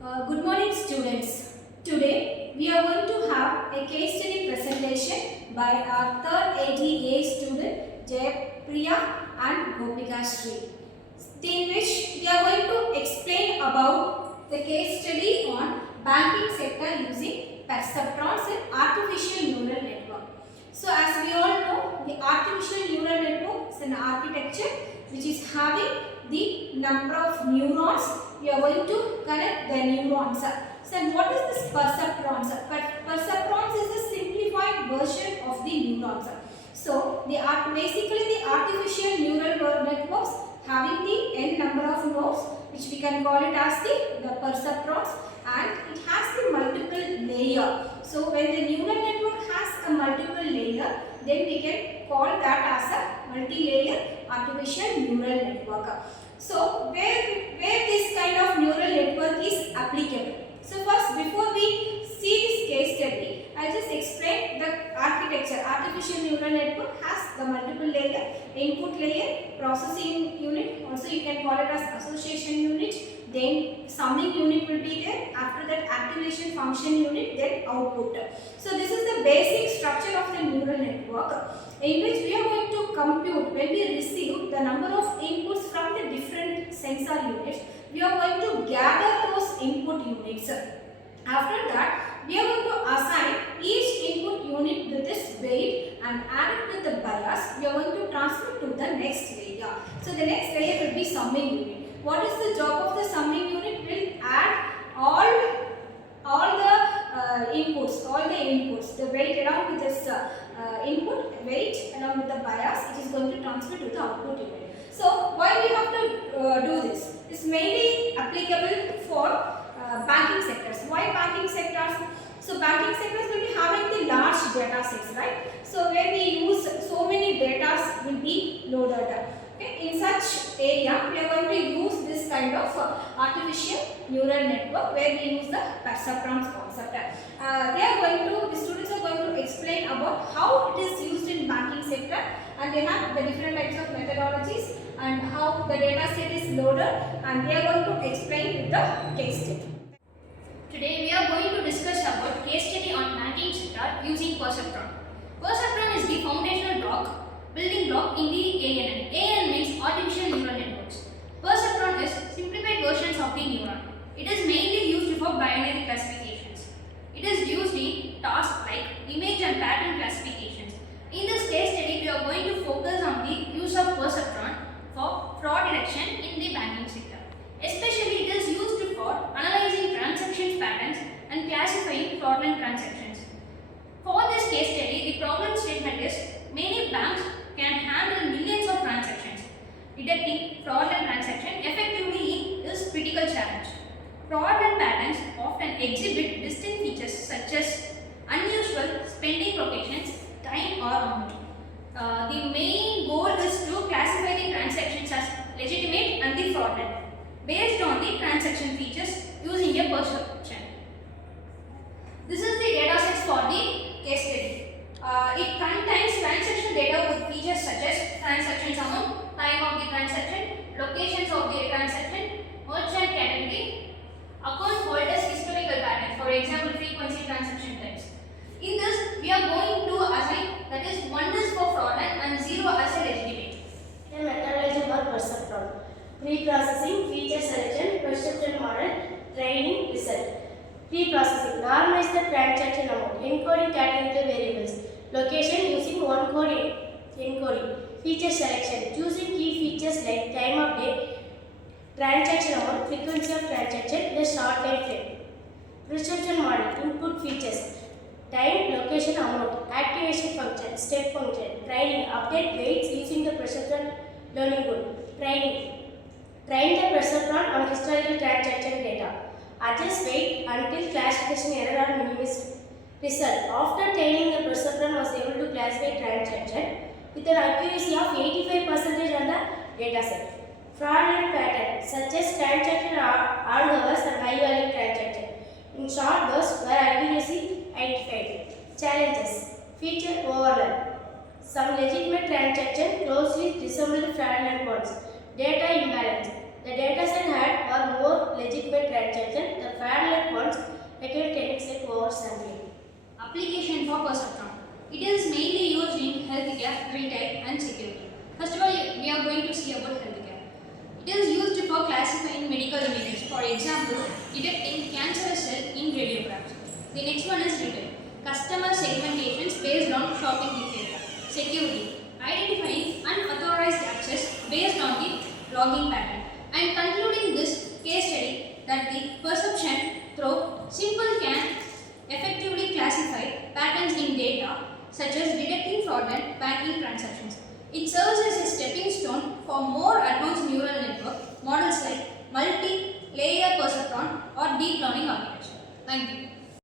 Good morning students. Today we are going to have a case study presentation by our third ATA student Priya and Gopika Shri, in which we are going to explain about the case study on banking sector using perceptrons and artificial neural network. So as we all know, the artificial neural network is an architecture which is having the number of neurons. We are going to connect the neurons. So what is this perceptrons? Perceptrons is a simplified version of the neurons. So basically the artificial neural networks having the n number of nodes, which we can call it as the perceptrons, and it has the multiple layer. So when the neural network has a multiple layer, then we can call that as a multi-layer artificial neural network. So where this kind of neural network is applicable? So first, before we see this case study, I'll just explain the architecture. Artificial neural network has the multiple layer, input layer, processing unit, also you can call it as association unit, then summing unit will be there, after that activation function unit, then output. So this is the basic structure of the neural network, in which we are going to compute when we receive the number of inputs from the different sensor units. We are going to gather those input units. After that, we are going to assign each input unit with its weight and add it with the bias. We are going to transfer to the next layer. So the next layer will be summing unit. What is the job of the summing unit? Will add all the inputs, the weight along with this input, weight along with the bias, it is going to transfer to the output unit. So why we have to do this? It's mainly applicable for banking sectors. Why banking sectors? So banking sectors will be having the large data sets, right? So where we use so many data will be loaded. Okay. In such area, we are going to use this kind of artificial neural network where we use the perceptrons concept. The students are going to explain about how it is used in banking sector, and they have the different types of methodologies and how the data set is loaded, and they are going to explain with the case study. Today we are going to discuss about case study on banking sector using perceptron. Perceptron is the foundational building block in the ANN. ANN means artificial neural networks. Perceptron is simplified versions of the neuron. It is mainly used for binary classifications. It is used in tasks like image and pattern classifications. In this case study, we are going to focus on the use of perceptron for fraud detection in the banking sector. Especially, it is used for analyzing transaction patterns and classifying fraudulent transactions. For this case study, the problem statement is many banks can handle millions of transactions. Detecting fraudulent transactions effectively is critical challenge. Fraudulent patterns often exhibit distinct features such as unusual spending locations, time or amount. The main goal is to classify the transactions as legitimate and the fraudulent based on the transaction features using a perception. This is the data sets for the case study. It contains transaction data with features such as transaction amount, time of the transaction, locations of the transaction, merchant category, account holders historical pattern, for example frequency transaction types. In this, we are going to assign, that is 1 is for fraudulent and 0 as a legitimate. A methodology for perceptron: pre-processing, feature selection, perception model, training, result. Pre-processing: normalize the transaction amount, encoding categorical variables, location using one code encoding. Feature selection: choosing key features like time of day, transaction amount, frequency of transaction, the short time frame. Perception model: input features, time, location, amount, activation function, step function. Training: update weights using the perceptron learning tool. Training: train the perceptron on historical transaction data. Adjust weight until classification error or minimized. Result: after training, the perceptron was able to classify transaction with an accuracy of 85% on the dataset. Fraudulent pattern such as transaction odd hours and high value transaction in short bursts were accuracy identified. Challenges: feature overlap. Some legitimate transactions closely resembled fraudulent ones. Data imbalance. The dataset had or more legitimate transactions. The Application for perceptron. It is mainly used in healthcare, retail, and security. First of all, we are going to see about healthcare. It is used for classifying medical images. For example, detecting cancerous cell in radiographs. The next one is retail. Customer segmentations based on shopping behavior. Security. Identifying unauthorized access based on the login pattern. And concluding this case study that the perception through simple can effectively classify patterns in data such as detecting fraudulent banking transactions. It serves as a stepping stone for more advanced neural network models like multi-layer perceptron or deep learning architecture. Thank you.